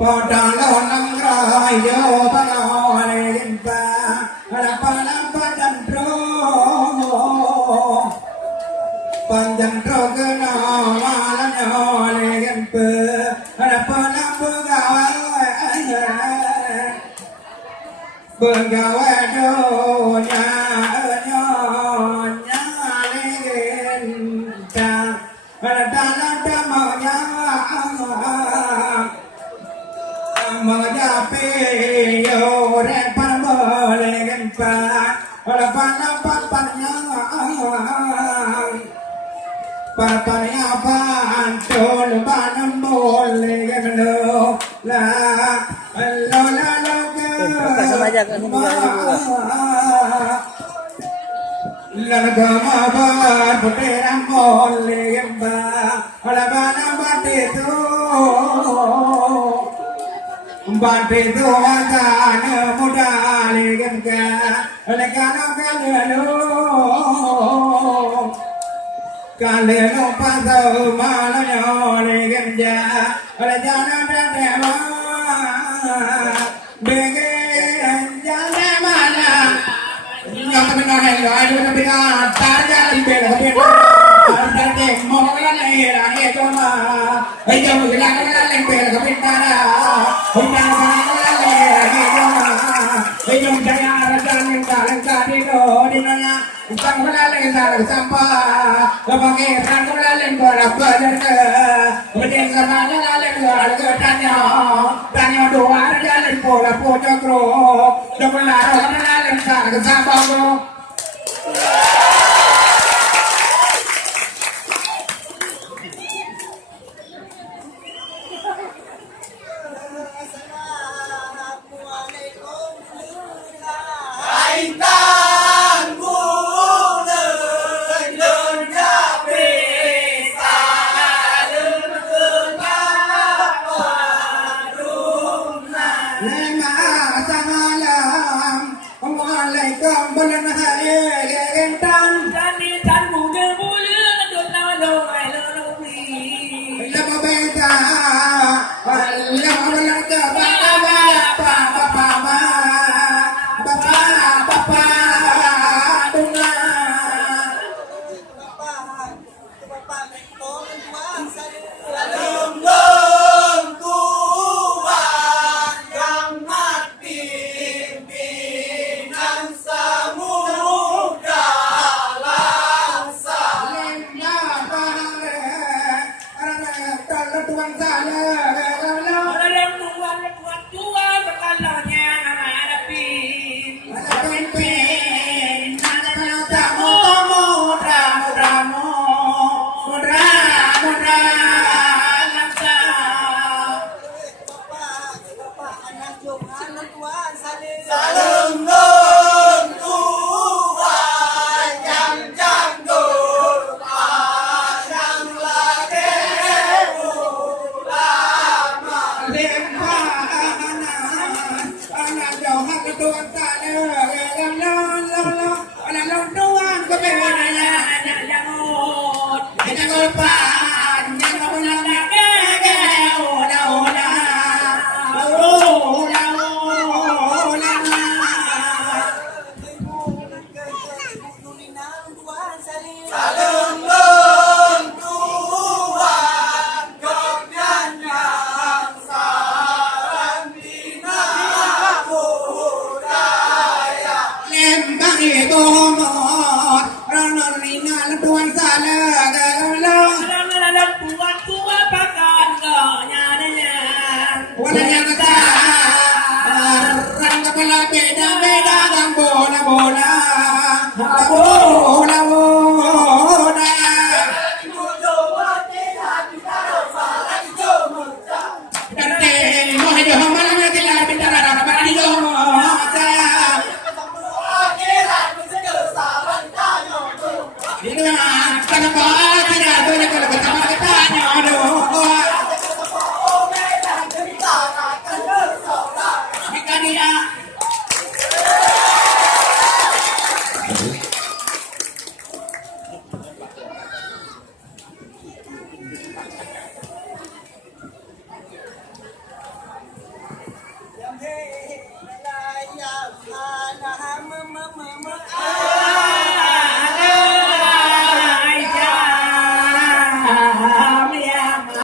Podalonang rayo balolin pa Harapalang panjandro Panjandro kena malanolin pa Harapalang Begawe dunia nyonya lingin ta Dalam damanya Mengapi yore parboleh pa Lepas parparnya Parparnya pantul Panam boleh lo La lo la lo Largama bar puteram boleh pa Labana batitu Bante doakan muda legenda legana kaleno pantau malanya legenda legana dewa dengan jana mana yang benar ada benar tarja libel ada mau lahir itu mah itu bilang libel kepintara Hujang jaya rajan yang dalam kadido di mana sang melalui dalam sampah lepakai sang melalui bola berjaga berdeng sama melalui bola tanya tanya doa rajan bola pojokro dolar melalui dalam sampah